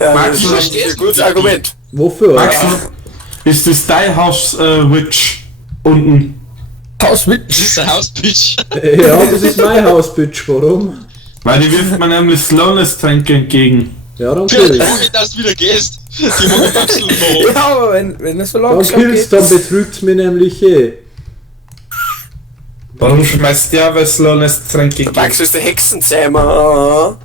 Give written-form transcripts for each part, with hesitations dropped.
Ja, Max, das ist ein gutes Argument. Wofür? Max, ist das dein Haus Witch unten? Hauswitch. Das ist ein Hausbitch. Ja, das ist mein Haus, Bitch. Warum? Weil die wirft man nämlich Slowness-Tränke entgegen. Ja, dann Vielleicht kill. mag ich, dass du wieder gehst. Die mag ich absolut noch. Ja, aber wenn es so Dann langsam killst, geht. dann betrügt's mir nämlich Warum schmeißt der aber Slowness-Tränke entgegen? Max ist der Hexenzähmer.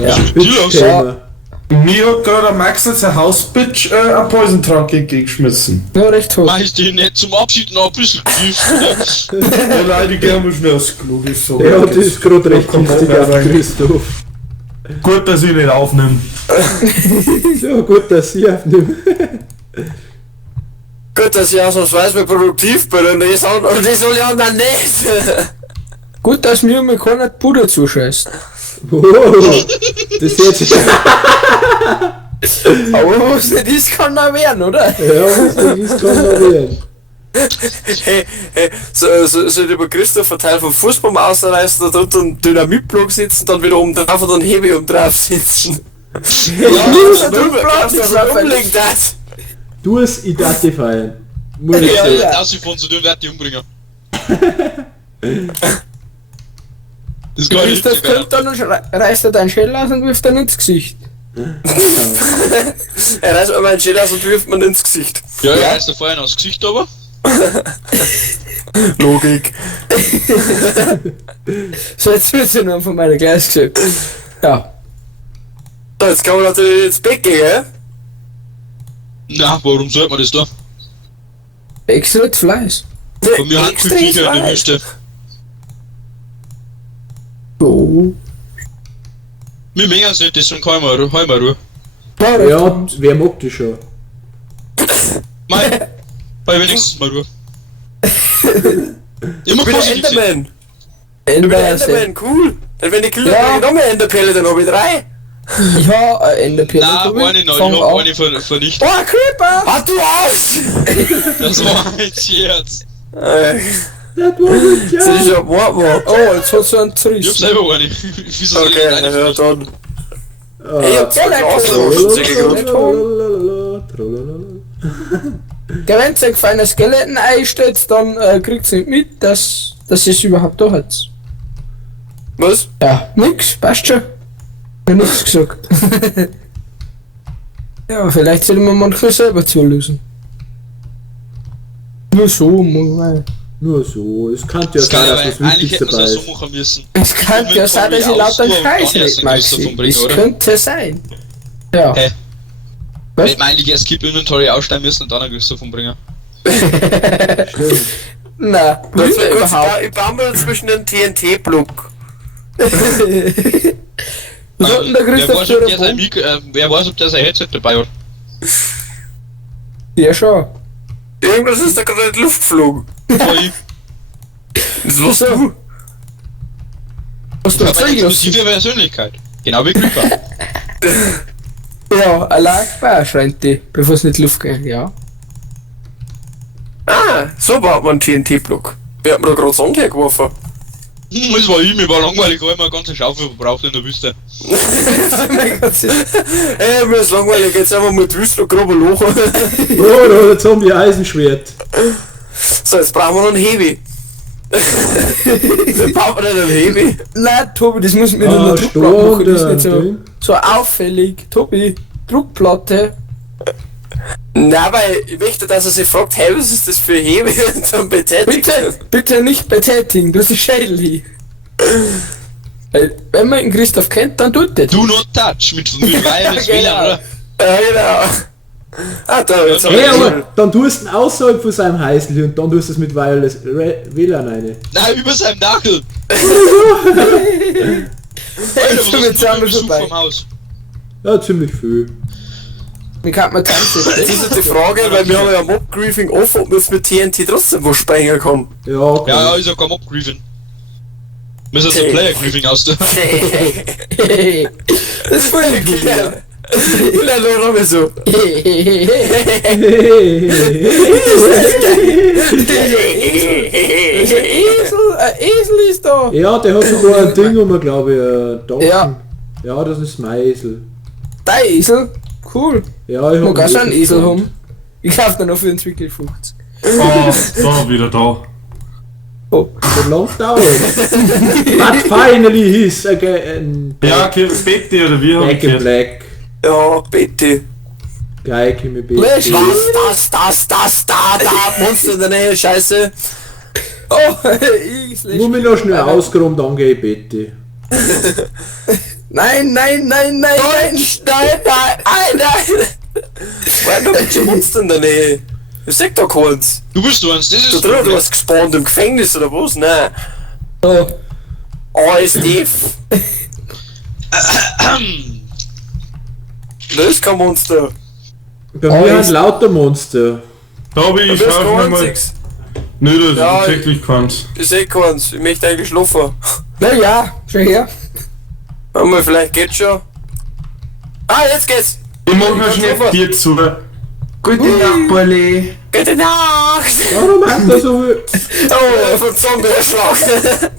Ja, die Bitch los? Gamer. Mir hat gerade Max als ein Hausbitch einen Poison-Trank entgegengeschmissen. Ja, recht hoch. Mach ich den nicht zum Abschied noch ein bisschen giftig. Ja, Leute, ich geh mal schnell aufs Klo, das ist so. Ja, das ist gerade recht komm, wichtig komm, auf rein. Christoph. Gut, dass ich nicht aufnehme. Ja, gut, dass ich aufnehme. Gut, dass ich ausnahmsweise mal produktiv bin und die soll ja dann nicht. Gut, dass mir mal keiner die Bude zuscheißt. Wow, das jetzt. Aber was nicht ist, kann noch werden, oder? Ja, das ist kann man werden. Hey, so über Christoph einen Teil vom Fußball ausreißen, da drunter einen Dynamitblock sitzen, dann wieder oben drauf und dann Hebe oben drauf sitzen. Ja, unbedingt das. Du es identifizieren. Muss ich Ja, sagen. ja. Das von so dünn wird die umbringen. Das kann ich Christoph kommt dann und reißt er deinen Schell aus und wirft dann ins Gesicht. Er reißt einmal einen Schädel aus und wirft man ins Gesicht. Ja, ja, ist der vorhin aus Gesicht aber. Logik. So, jetzt wird's ja nur von meiner Gleis gesagt. Ja. So, jetzt kann man natürlich ins Bett gehen, gell? Na, warum sollte man das da? Extra Fleiß. Von mir hat Extra Viecher in der Fleisch. Wüste. So. Wir mengen es nicht, deswegen kann ich mal Ruhe. Ja, wer mag das schon? Mei, bei wenigstens mal Ruhe. Immer Ich bin der positiv sehen. Enderman. Ich bin der Enderman, cool. Und wenn ich kill, dann krieg ich noch mehr Enderpelle, dann hab ich 3. Ja, ein Enderperle. Nein, eine noch, ich Fang hab an. eine vernichtet. Oh, Creeper! Hat du aus! Das war ein Scherz. Das ist ja Wort. Oh, jetzt hat so einen Ich hab Zerriss. selber eine. Wieso soll ich Okay, eine ja dann. Ah. Ich hab zwei Glaslosen, sehr gut. Wenn ihr ein feines Skeleton einstellt, dann kriegt ihr nicht mit, dass es überhaupt da hat. Was? Ja, nix, passt schon. Ich hab nichts gesagt. Ja, vielleicht sollen wir manchmal selber zulösen. Nur so, mal. Nur so, es kann ja Das kann sein, aber dass das eigentlich Wichtigste hätten wir dabei es so ist. machen müssen. Es kann Und ja wenn sein, dass ich Tommy lauter ausdruckt, Scheiß dann erst nicht ein mag. Größer vom Bringen, Das oder? könnte sein. Ja. Hä? Was? Hätten wir eigentlich erst Keep Inventory aussteigen müssen und dann ein Größer vom Bringen. Stimmt. Na, will Das er überhaupt. ich baue mir zwischen den TNT-Block. Was hat denn der Christoph für einen Punkt? Wer weiß, ob der sein Headset dabei hat. Ja, schon. Irgendwas ist da gerade in die Luft geflogen. Voll. Das warst du. Hast Ich du habe eine zeigen lassen? exklusive Persönlichkeit. Genau wie Creeper. Ja, allein war schreint die, bevor es nicht in die Luft geht, ja. Ah, so baut man einen TNT-Block. Wer hat mir da gerade Sand hergeworfen? Das war ich, mir war langweilig, weil ich eine ganze Schaufel verbraucht in der Wüste. Ey, mir ist langweilig, jetzt einfach mal die Wüste und grobe Loch. Oh, da hat ein Zombie Eisenschwert. So, jetzt brauchen wir noch einen Heavy. Dann bauen wir nicht einen Heavy. Nein, Tobi, das muss mir Ah, nur Druckplatte machen, das ist Stunde, nicht so, Ding. so auffällig. Tobi, Druckplatte. Na, weil ich möchte, dass er sich fragt, hey, was ist das für ein Heavy? Und dann betätigt Bitte, bitte nicht betätigen, das ist schädlich. Weil, wenn man den Christoph kennt, dann tut das. Do not touch mit Wireless Ja, WLAN, oder? Ja, genau. Ah, da, jetzt haben Hey, wir aber dann tust du ihn außerhalb von seinem Häusli und dann tust du es mit Wireless WLAN rein. Nein, über seinem Dachel! Hey, Alter, ich was bin hast jetzt du für einmal Besuch vorbei. vom Haus? Ja, ziemlich viel. Wie kann man tanzen? Das ist die Frage, weil wir haben ja Mob-Griefing offen, ob wir mit TNT trotzdem wo sprengen kann. Ja, okay. Ja, ist ja kein Mob-Griefing. Müssen jetzt ein Player-Griefing aus der... Das ist voll cool. Ich lerne noch mal so. Ein Esel ist da. Ja, der hat sogar ein Ding, glaube ich, Dachen. Ja. Ja, das ist mein Esel. Dein Esel? Cool. Ja, ich Ich mag auch schon einen Esel gefunden. haben. Ich kauf den noch für den Zwickel 50. Oh, da wieder da. Oh. Das long dauert. But finally he's again. Ja, Betty oder wie Back in Black. Ja, bitte. Geil, Kimi B. Flash. Da, Monster in der Nähe, scheiße. Oh, ich Nur mich noch schnell ausgeräumt, dann geh ich bitte. Nein, nein, nein, nein, nein. War noch ein Monster in der Nähe. Ich sag da keins. Du bist du eins, das Du ist drin, du hast gespawnt im Gefängnis oder was? Nein. Oh. ASDF. Das ist kein Monster. Bei mir hat lauter Monster. Da habe ich Das ist auch kein mal. einziges. Nö, das Ja, ist wirklich keins. Ich seh keins. Ich möchte eigentlich schlafen. Na ja, schon her. Einmal, vielleicht geht's schon. Ah, jetzt geht's. Ich mach noch ganz schnell einfach. dir zu. Gute Nacht, Bulli. Gute Nacht. Warum hat er so viel... Oh, von Zombie erschlagen.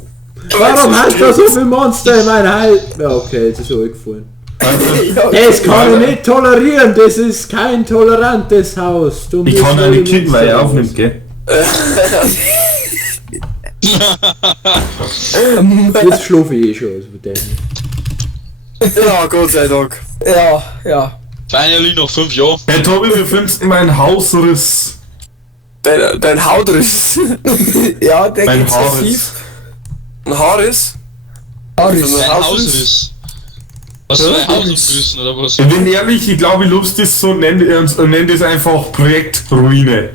Warum hat er so viel Monster in meiner Heil... Ja, okay, jetzt ist euch gefallen. Das kann ich nicht tolerieren, das ist kein tolerantes Haus. Du Ich musst kann alle eine kicken, weil er Monster aufnimmt, gell? Jetzt schlafe ich eh schon, also von dem. Ja, Gott sei Dank. Ja, ja. finally noch 5 Jahre. Hey Tobi, wie findest du mein Hausriss? Dein Hautriss. Ja, der Mein geht so Haarriss. tief. Ein Haarriss. Haarriss. Dein Hausriss? Hausriss. Hast du dein Haus umgerissen oder was? Ich bin ehrlich, ich glaube, ich lust das so, nenn das einfach Projektruine.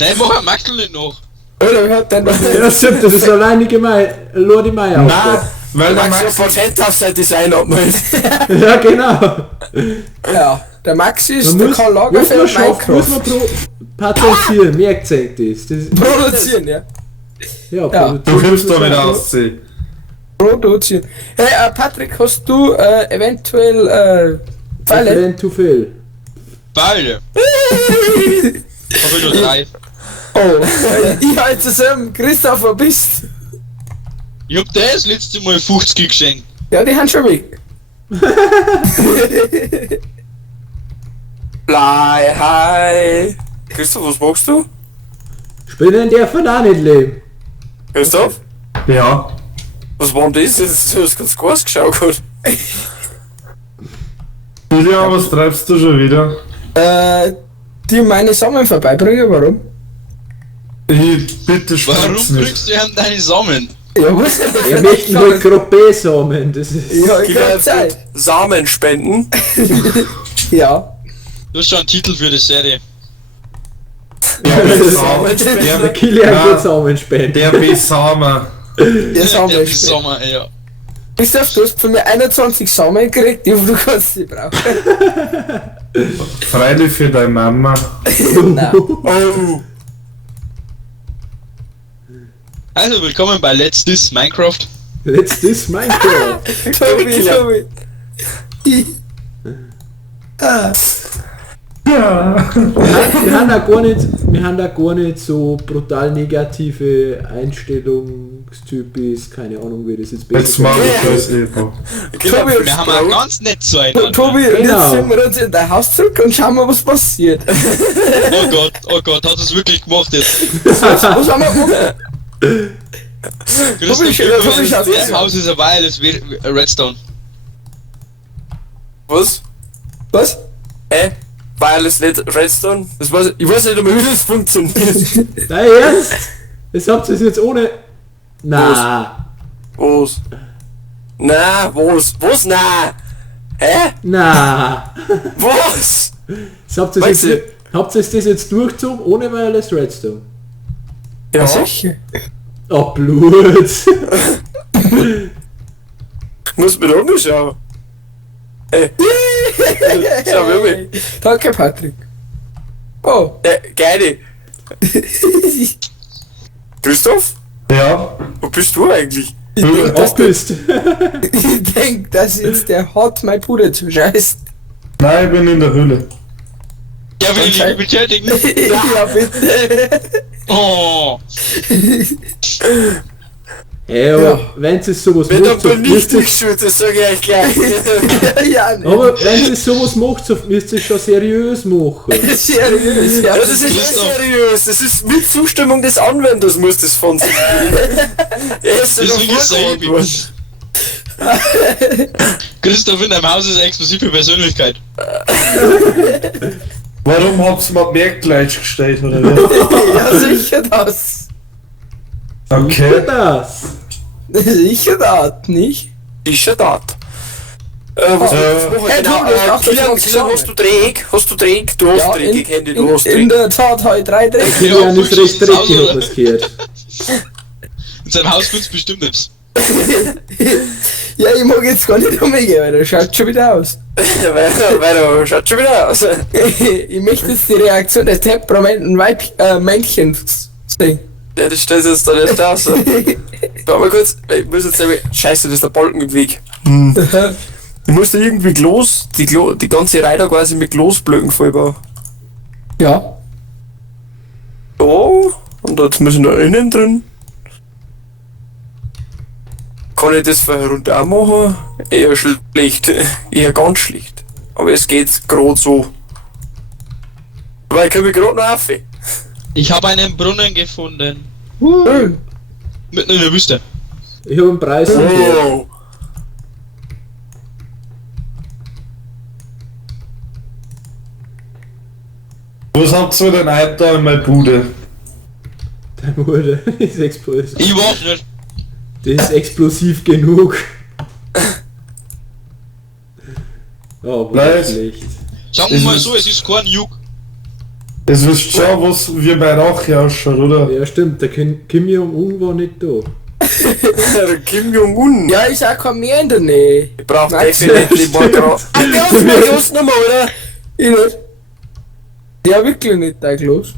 Nein, mach ein Maxel nicht noch. Oder wie hat der noch... Ja, stimmt, das ist alleine gemein. Lordi Meier. Nein, weil der Max Max... Patent auf sein Design abmelden. Ja, genau. Ja, der Max ist Man der muss, Karl muss man Lagerfeld schaffen, muss man Minecraft. patentieren, merkt euch das. Das ist, Produzieren, ja. ja, Ja. Du kommst da nicht aussehen. Produzieren. Hey, Patrick, hast du eventuell Pfeile? Pfeile? Zu viel. Beide. Hab ich nur 3. Oh, ich halte zusammen. Christopher, bist. Ich hab dir das letzte Mal 50 geschenkt. Ja, die haben schon weg. Fly high. Christoph, was machst du? Spinnen dürfen auch nicht leben. Christoph? Ja. Was war denn das? Du hast ganz groß geschaut. Julia, was treibst du schon wieder? Die meine Samen vorbeibringen, warum? Ich bitte Warum spann's nicht. bringst du ihm deine Samen? Ja, was? Wir möchten halt Gruppe sammeln, das ist... Ja, ich Gib hab mir Zeit. Samen spenden. Ja. Du hast schon einen Titel für die Serie. Der Kilian Ja. wird Samen spenden. Der Besamer. Der Samen Der ist Sommer, ja. Christoph, du hast von mir 21 Samen gekriegt, die du kannst sie brauchen. Freilich für deine Mama. Nein. Oh. Also, willkommen bei Let's This Minecraft. Let's this Minecraft. Tobi. Wir haben da gar nicht so brutal negative Einstellungstypis, keine Ahnung wie das jetzt Jetzt besser mach ich Ja. das Eva. Wir haben auch ganz nett zueinander. Tobi, und Genau. jetzt ziehen wir uns in dein Haus zurück und schauen mal, was passiert. Oh Gott, hat es wirklich gemacht jetzt. Was haben wir gemacht? Christoph, schön, das hab ich auch das gesehen. Haus ist ein Weil, es wird Redstone. Was? Was? Wireless Redstone? Ich weiß nicht, wie das funktioniert. Dein Ernst? Das habt ihr jetzt ohne... Na, Was? Na, was? Was? Na? Hä? na. Was? Das habt ihr Weißt jetzt, habt ihr das jetzt durchgezogen ohne Wireless Redstone? Ja, Sicher. Oh, Blut. muss mir umschauen. Schau mir. Danke, Patrick. Oh. Geile. Christoph? Ja. Wo bist du eigentlich? Abbist. Ich denk, dass jetzt der Hot mein Bruder zu scheißt. Nein, ich bin in der Höhle. Ja, will ich Okay. nicht betätigen? Ja, bitte. Oh. Hey, aber wenn sie sowas Wenn macht, du so nicht müsst ihr, geschützt, das sag ich euch gleich. Ja, ne. aber wenn sie sowas macht, so müsst ihr es schon seriös machen. Seriös, ja. Das ist nicht seriös, das ist mit Zustimmung des Anwenders muss das von sich gehen. Er ist Deswegen ist er ewig. Christoph in deinem Haus ist eine explosive Persönlichkeit. Warum hab's mal Merkgleich gestellt, oder wie? Ja, sicher das. Okay. Das. Sicher das, nicht? Ist ja das. Was Hey, du, das ist auch Kilian, das Examen. hast du Dreieck? Hast du Dreieck? Du hast Dreieck, ich kenne dich, du hast in Dreieck. der Tat habe ich 3 Drecke. Kilian ist recht Ja, dreckig, oder? hat man's gehört. In seinem Haus findest du bestimmt nichts. Ja, ich mag jetzt gar nicht umgehen, weil das schaut schon wieder aus. Weiter, schaut schon wieder aus. Ich möchte jetzt die Reaktion des temperamenten Männchens sehen. Ja, das stellt jetzt da nicht aus. Warte mal kurz, ich muss jetzt nämlich. Scheiße, das ist der Balken im Weg. Ich muss da irgendwie die ganze Reiter quasi mit Glosblöcken vollbauen. Ja. So, und jetzt muss ich noch innen drin. Kann ich das von herunter auch machen? Eher schlecht. Eher ganz schlecht. Aber es geht gerade so. Weil ich komme gerade noch auf. Ich habe einen Brunnen gefunden. Schön. Mitten in der Wüste. Ich habe einen Preis gehört. Oh. Was habt ihr denn heute da in meiner Bude? Der Mutter ist explosiv. Ich weiß nicht. Das ist explosiv genug. Oh, Nice. schlecht. Sagen wir mal so, es ist kein Juk. Das wisst schon, was wie bei Rache ausschaut, oder? Ja stimmt, der Kim Jong-un war nicht da. Der Kim Jong-un. Ja, ist auch kein Meer in der Nähe. Ich brauch Nein, definitiv mal drauf. Ah, Glas mal los nochmal, oder? Ich nicht. Ja, wirklich nicht, dein Klos.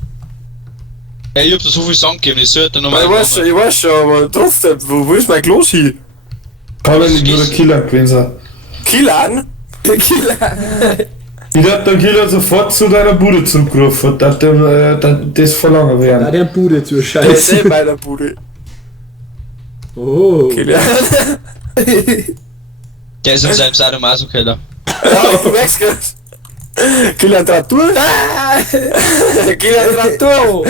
Ja, ich hab da so viel Sand gegeben, ich sollte noch mal. Ich weiß schon, aber trotzdem, wo ist mein Glas hin? Kann ja nicht nur der Killer gewesen sein. Kilian? Der Killer. Ich hab den Killer sofort zu deiner Bude zurückgerufen und das verlangen Da werden. der Bude zur Der ist eh Scheiße. in meiner Bude. Oh. Kilian. Der ist in seinem Sadomaso-Keller. Ja, du merkst grad. Kilian trat durch. Kilian trat durch.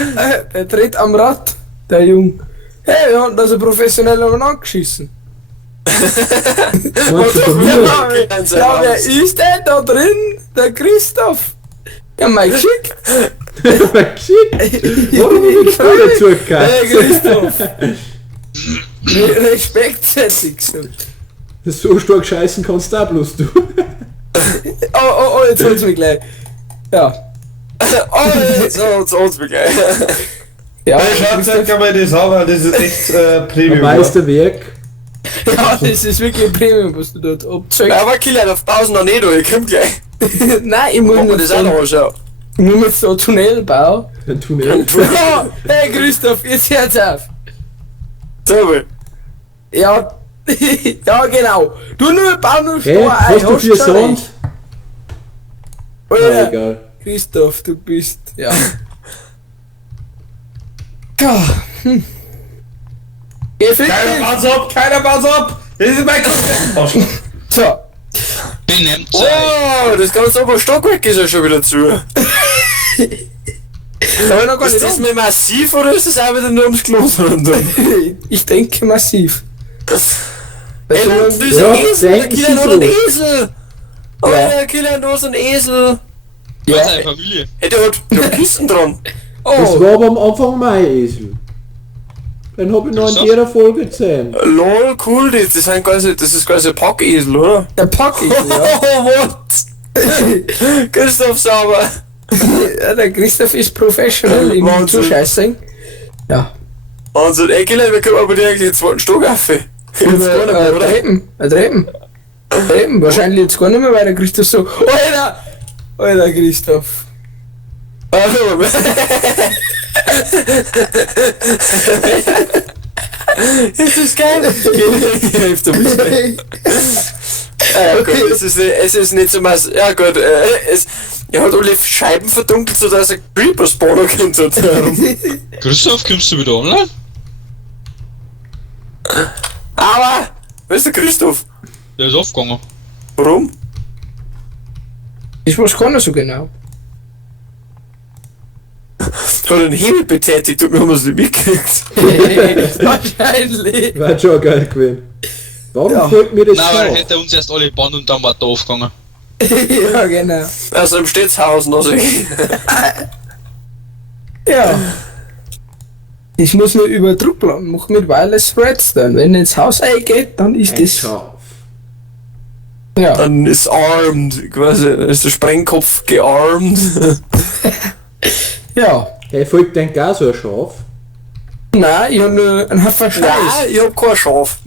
Der dreht am Rad, der Jung. Hey, wir haben da so professionell angeschissen. Meinst du von mir? Ja, wer ist denn da drin? Der Christoph. Ja, mein Geschick. Geschickt. Warum hab ich Bude Hey, zugehört? Christoph. Respekt, hätte ich gesagt. So stark scheißen kannst du auch bloß du. Oh, jetzt holt's mich gleich. Ja. Oh, so uns gleich. Ja, Schaut euch mal das an, weil das ist echt Ein Premium. Meisterwerk. ja, das ist wirklich Premium, was du dort abzeugst. Ja, aber Kilian, auf Pausen noch nicht, ich komm gleich. Nein, ich muss Machen wir mir das auch noch anschauen. jetzt so ein Tunnel bauen. Ein Tunnel. Oh, hey Christoph, jetzt hört's auf. So, Ja, ja genau. Du nur bau nur Hey, Stor ein, hast du viel schon Sand? recht. Ah, Alter, egal. Christoph, du bist, ja. Ja, Geh fit Keiner dich. pass ab, keiner pass ab! Das ist mein Konzept! So, Benimmt euch. oh, das ganze ober Stockwerk ist ja schon wieder zu. da hab ich noch gar Ist nicht das rum. mir massiv oder ist das auch wieder nur ums Klo rundum? Ich denke massiv. Ey, das ist Ja, ein Esel, der denken Kilian Sie hat einen so. Esel. Oh, Ja. der Kilian, du hast einen Esel. Ja. Seine Familie. Hey, der hat Kisten dran. Das Oh, war aber am Anfang mein Esel. Den hab ich noch in jeder Folge gesehen. Lol, cool, das ist quasi ein Packesel, oder? der Pack ist, ja. Oh, what? Christoph Sauber. Ja, der Christoph ist professional im Wahnsinn. Zuscheißen. Ja. Wahnsinn, ey Kilian, wir können aber dir eigentlich den zweiten Stock auf. Jetzt gar nicht mehr, oder? Drehen. Wahrscheinlich jetzt gar nicht mehr, weil der Christoph so. Alter Christoph. Also, das ist geil. Hilft ein bisschen. Ja, gut, es ist nicht so was. Ja, gut, er hat alle Scheiben verdunkelt, sodass ein Creeper-Spawner kommt. Christoph, kommst du wieder online? Aber, wo ist der Christoph? Der ist aufgegangen. Warum? Ich weiß keiner so genau. Hat einen Hebel betätigt und wir haben es nicht mitgekriegt. Wahrscheinlich. War schon geil gewesen. Warum Ja. folgt mir das Nein, weil er Schaf? hätte uns erst alle Band und dann war der aufgegangen. Ja, genau. Also im Städtshausen, also Ja. Ich muss nur über Druck machen mit Wireless Redstone. Wenn ins Haus eingeht, dann ist Ein das. Schaf. Ja. dann ist armed, quasi, dann ist der Sprengkopf gearmt. Ja. Hey, folgt denn gar so ein Schaf? Nein, ich habe nur einen Haufen Scheiß. Nein, ich hab kein Schaf.